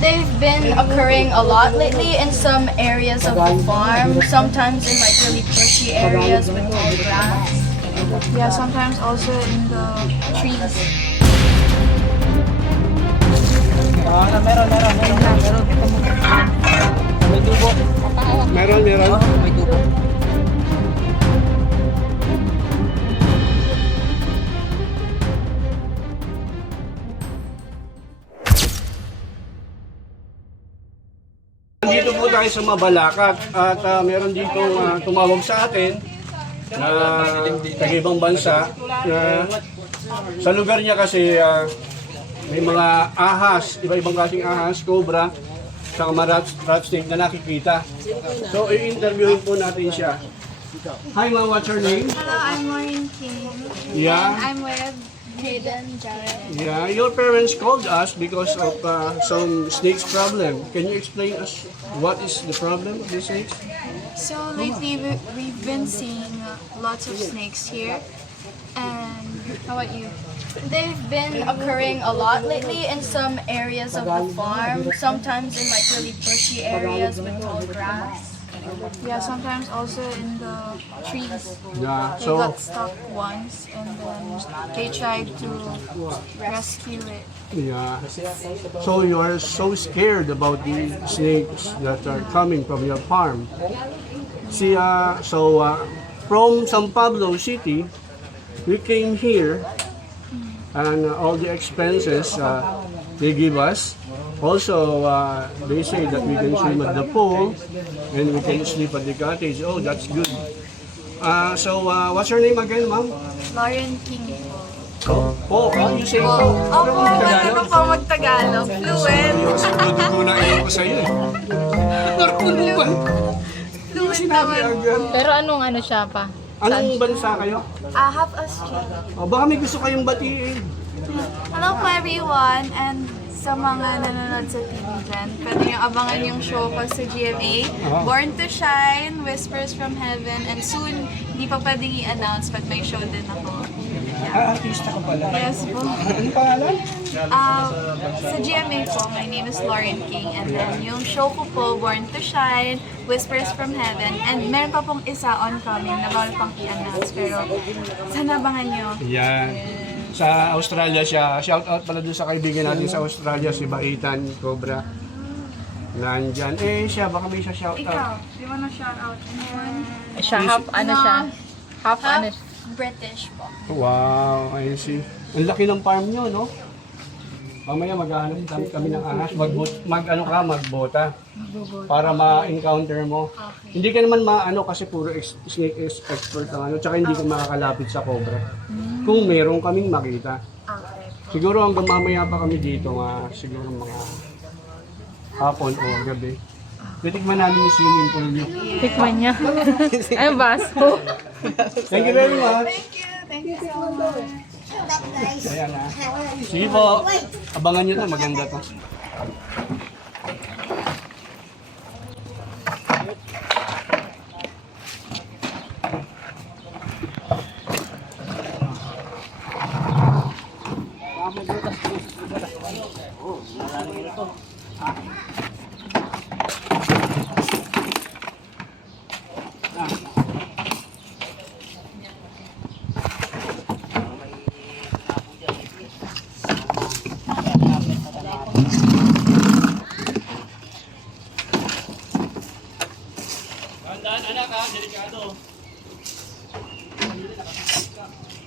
They've been occurring a lot lately in some areas of the farm, sometimes in like really bushy areas with tall grass. Yeah, sometimes also in the trees. Meron. May tubo. Meron. May tubo. Dito po tayo sa Mabalacat at meron dito tumawag sa atin na taga-ibang bansa na sa lugar niya kasi may mga ahas, iba-ibang klaseng ahas, cobra, saka mga rat snake na nakikita. So i-interviewin po natin siya. Hi ma'am, what's your name? Hello, I'm Maureen King. Yeah. I'm with Hayden, Jared. Yeah, your parents called us because of some snakes problem. Can you explain us what is the problem of the snakes? So lately we've been seeing lots of snakes here. And how about you? They've been occurring a lot lately in some areas of the farm, sometimes in like really bushy areas with tall grass. Yeah, sometimes also in the trees. Yeah, They so got stuck once and then they tried to rescue it. yeah. So you are so scared about the snakes that are coming from your farm. See, from San Pablo City, we came here, and all the expenses they give us. Also, they say that we can swim at the pool and we can sleep at the cottage. Oh, that's good. What's your name again, ma'am? Lauren King. Oh, you say po. Opo, ano po mag-Tagalog? Fluent. Hindi ko na iwan ko sa'yo eh. Marunong ba? Fluent Sinabi naman. agad. Pero anong ano siya pa? Anong bansa kayo? Half Australian. Oh, baka may gusto kayong batiin. Hello po everyone and sa mga nanonood sa TV dyan, pwede yung abangan yung show ko sa GMA, Born to Shine, Whispers from Heaven, and soon, hindi pa pwedeng i-announce but may show din ako. Artista ka pala. Yes po. Ano pangalan? Sa GMA po, my name is Lauren King, and then yung show ko po, Born to Shine, Whispers from Heaven, and meron pa pong isa oncoming na bawal pang i-announce, pero sana abangan nyo. Yan. Sa Australia siya. Shout out pala dun sa kaibigan natin sa Australia, si Baitan Cobra. Nandyan. Eh, siya, baka may siya shout out. Ikaw, di mo na shout out anyone? Siya, half ano siya? Half ano siya? British po. Wow, I see. Ang laki ng farm nyo, no? Mamaya maghahanap kami ng ahas, magbota para ma-encounter mo. Hindi ka naman maano kasi puro snake expert ang ano, tsaka hindi ka makakalapit sa cobra. Kung meron kaming makita. Siguro hanggang mamaya pa kami dito, siguro mga hapon o gabi. Titikman namin yung swimming pool nyo. Tikman niya. Ay, baso. Thank you very much. Thank you so much. Ayan na. Sige po, abangan nyo to, maganda to.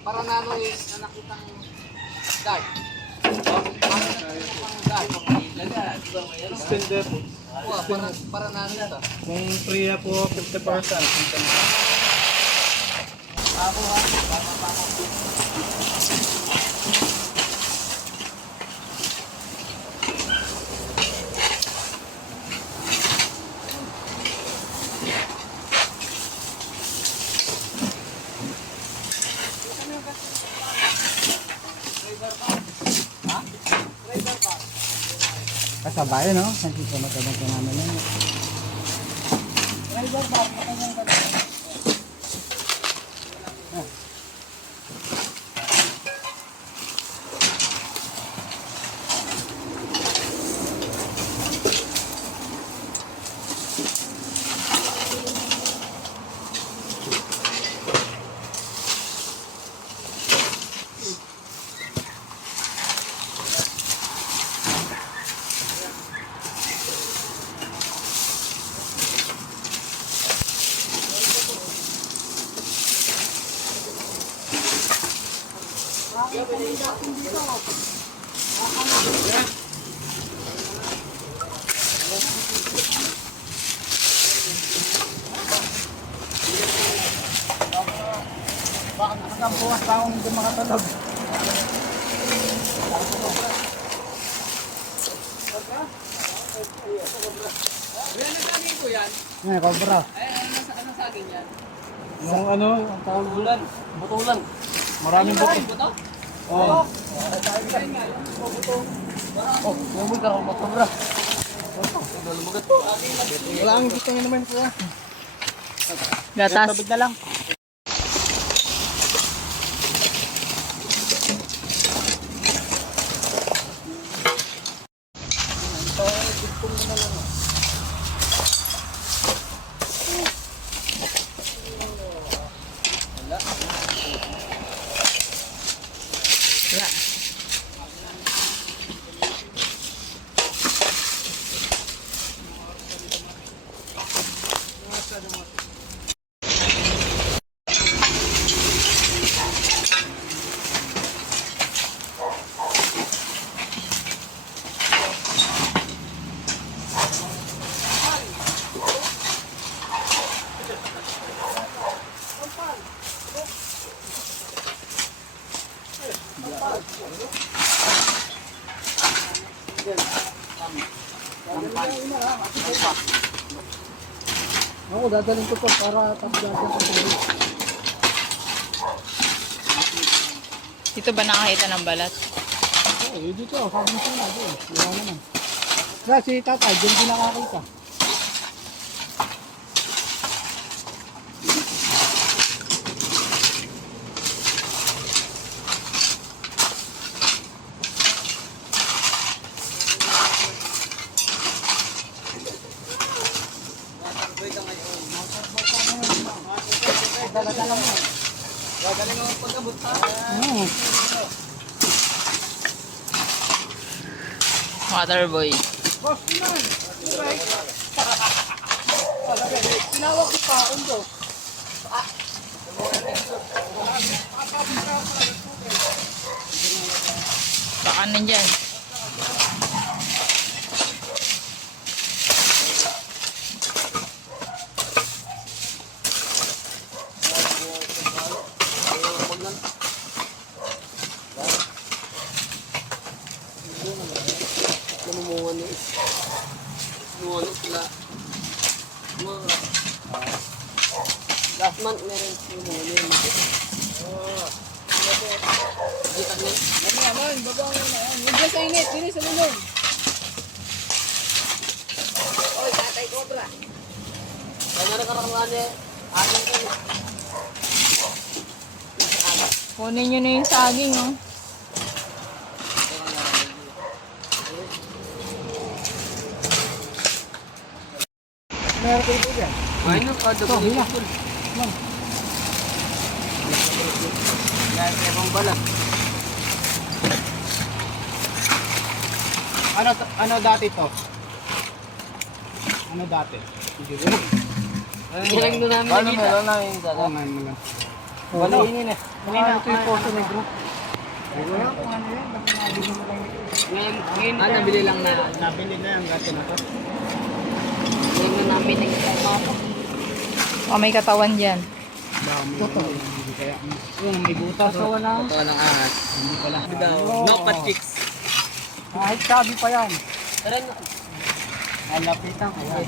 Para nano is anak kitang guard. Extender po. Para nano ito. Kung priya po, 50%. Kasabay, no? Nakita mo talagang namin yan. Baka nakakampuas pa akong hindi makatulog. Yan, cobra. Ano sa akin yan? Yung ano, ang tawag Bulan. Butulan. maraming buto. Buto? Oo. Oh, yung buto ka mo sobra. Wala ang gusto niya naman kuya. Gatas. Tabig na lang. Wala. Ako, dadalhin ko po para tapos ko. Dito ba nakakita ng balat? Oo, dito. Sabi mo siya na. Wala naman. Wala, si tatay, dyan din nakakita. Oo. Water boy. Tinawag ko pa, undo. Baka nandyan. Namumungan ni Namumungan sila. Last month meron namumungan yun. Gitak na. Lagi naman, babang na yan. Huwag dyan sa init, dili sa lulong. Oy, tatay cobra. Kaya na nakarangan eh. Akin ka eh. Kunin nyo na yung saging, oh. Meron ko ito dyan. Ay, no, kada ko nila. Yan, ibang balat. Ano dati to? Ano dati? Hirang doon namin nakita. Meron namin Oo, dala. ngayon mo lang. Balingin eh. Ito yung poso negro. Wala kung ano yan. Ba't nabili mo lang ito? Ngayon nabili lang na. Nabili na yung gato na to. Ngayon na namin nakita. Oh, may katawan dyan. Totoo. Kaya, yung may butas. So, wala. Ito ng ahas. Hindi pala. No pa-chicks. Kahit sabi pa yan. Tara na. Nalapitan ko yan.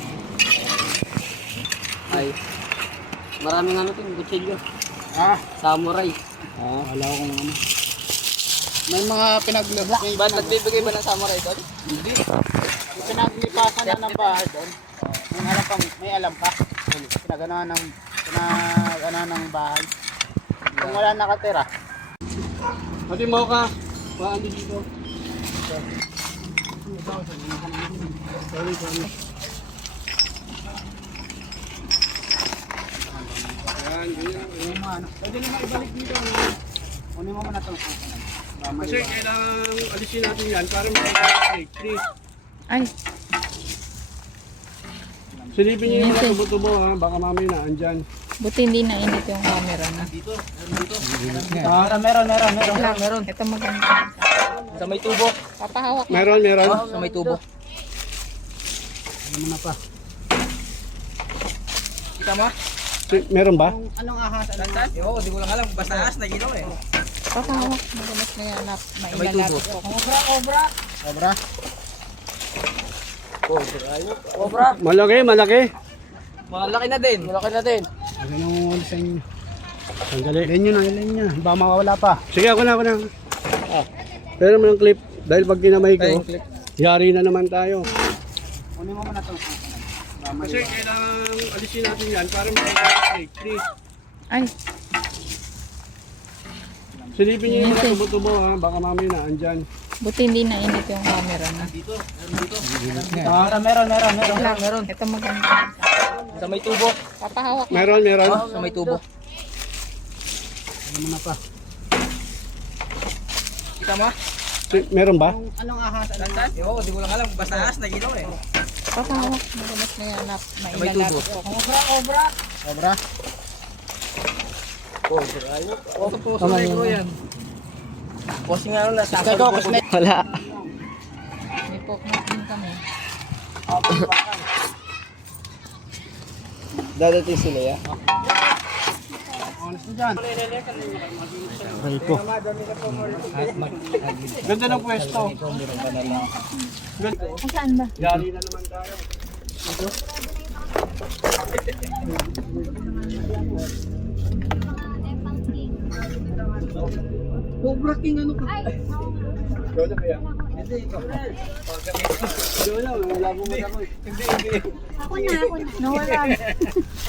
Ay. Maraming ano din, kutsilyo. Ah, Samurai. oo. Wala akong ano. May mga pinaglabak. Ba't nagbibigay ba ng samurai doon? Hindi. May pinaglipasan na ng bahay doon. May alam ka. Pinaganoan ng bahay. Kung wala nakatira. Pati mo ka. Waan din dito. Sorry. Yan, ganyan. Yung mga ano. Pwede naman ibalik dito. Kunin mo muna ito. Kasi kailangan alisin natin yan para may please. Ay, Silipin niyo yung mga tubo-tubo ha. Baka mamaya na andyan. Buti hindi na init yung camera na. Meron. Ito maganda. Sa may tubo. Papahawak mo. Meron. Sa may tubo. Ano na pa? Kita mo? Meron ba? Anong ahas? Lantas? Oo, di ko lang alam. Basta ahas na ginaw eh. Papahawak. Madalas na yan. Sa may tubo. Obra. Obra. Malaki. Malaki na din. Ano nang wala sa inyo? Sandali. Ilan nyo. Baka makawala pa. Sige, ako na. Pero naman ang clip. Dahil pag kinamay ko, yari na naman tayo. Kunin mo muna ito. Kasi kailangan alisin natin yan para may please. Ay, Silipin nyo yung mga tubo-tubo ha. Baka mamaya na, andyan. buti hindi na init yung camera na. Meron. Ito maganda. Sa may tubo. Papahawak. Meron. Sa may tubo. Ano na pa? Kita mo? Meron ba? Anong ahas? Lantas? Oo, di ko lang alam. Basta ahas na ginaw eh. Papahawak. Madalas na yan. Sa may tubo. Obra. Tama yan. Bossing nga na sa Wala. May poke na din kami. Dadating sila ya. Ay ko. Ganda ng pwesto. Saan ba? Yari na naman tayo. Cobra King ano ka? Lola kaya? Lola, wala mo muna ko.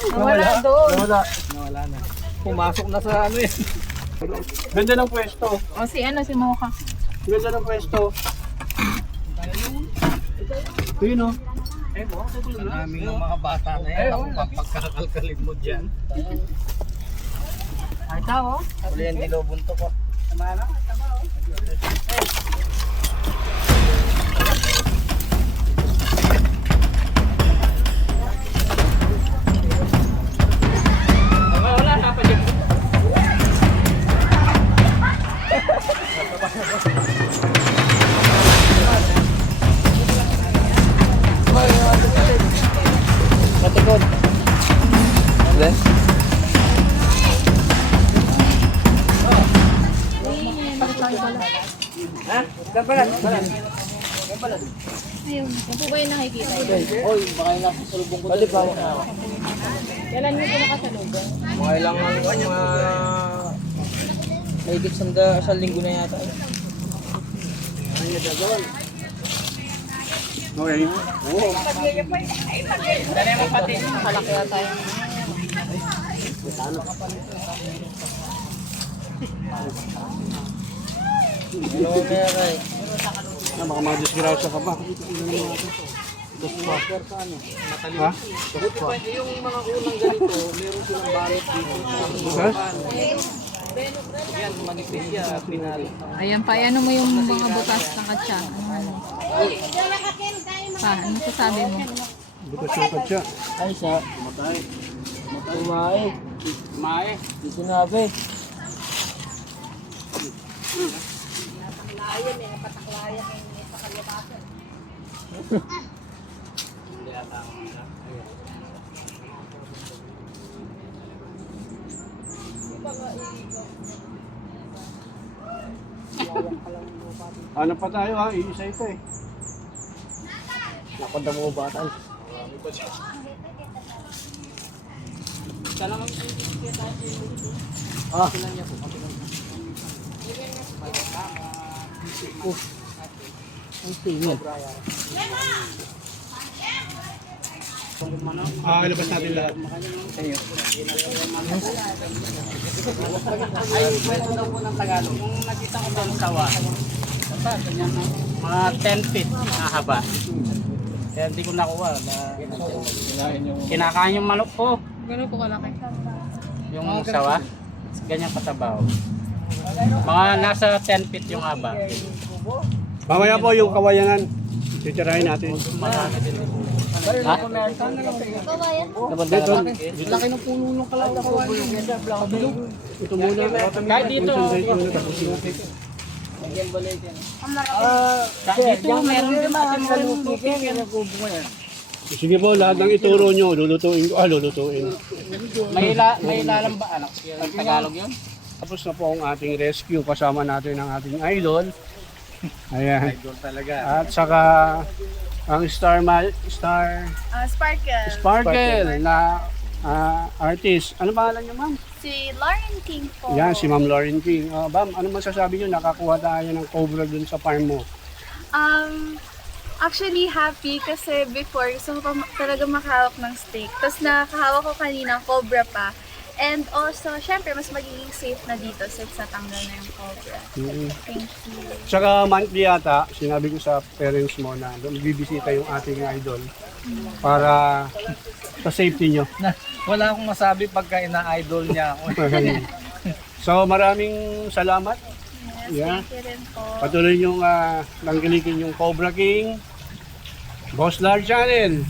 Nawala doon. Nawala na. Pumasok na sa ano eh. Ganda ng pwesto. O si Mocha. Ganda ng pwesto. Yun o. Ang aming mga bata na yan. Ako pagkakalkalin mo dyan. Ay tao. Uli yan dilobunto ko. Matikod. Then? Ha? Kapalan. Ayun. Yan po ba yung nakikita? Oy, baka yung nasa salubong ko. Bali pa ako. Kailan nyo pinakasalubong? Kailangan mahigit sa linggo na yata. Okay. Nakalaki yata yung... Ano meron? Baka madisgrasya ka pa. Ha? Yung mga unang ganito, meron silang balot dito. Ha? Yan, manipis yan, pinali. Ayan pa, ano mo yung mga butas ng katsa? Ano? Pa, ano sasabi mo? Bukas yung katsa. Ay, siya. Matay. Kumae. Di sinabi. Ano pa tayo ha? Iisa ito eh. Nakonda mo batan. Ah. Ang tingin. Ilabas natin lahat. Ay, kwento daw po ng Tagalog. Nung nakita ko doon sa sawa, mga 10 feet na haba. Kaya hindi ko nakuha. Kinakain yung manok ko. Gano'n po kalaki? Yung sawa, ganyan katabaw. Mga nasa 10 feet yung haba. Mamaya po yung kawayanan. Titirahin natin. Marami din. Laki ng puno ng kalawang. Ito muna. Kahit dito. Dito, meron din natin Sige po, lahat ng ituro nyo, lulutuin ko. Lulutuin. may ilalang ba, anak? Pag Tagalog yun? Tapos na po ang ating rescue. Kasama natin ang ating idol. Ayan. Idol talaga. At saka ang Sparkle na artist. Ano pangalan niyo, ma'am? Si Lauren King po. Yan, si Ma'am Lauren King. Ma'am, ano masasabi niyo? Nakakuha tayo ng cobra dun sa farm mo. Actually, happy kasi before gusto ko pa talaga makahawak ng steak. Tapos nakahawak ko kanina cobra pa. And also, syempre, mas magiging safe na dito since natanggal na yung cobra. Thank you. Tsaka monthly yata, sinabi ko sa parents mo na bibisita yung ating idol para sa safety nyo. Wala akong masabi pagka ina-idol niya ako. So maraming salamat. Yeah. Thank you rin po. Patuloy yung nanggilikin yung Cobra King, Boss Lar Channel.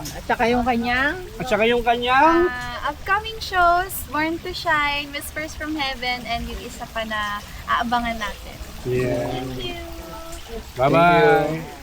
At saka yung kanyang At saka yung kanyang Upcoming shows, Born to Shine, Whispers from Heaven, and yung isa pa na aabangan natin. yeah. Thank you! Bye-bye.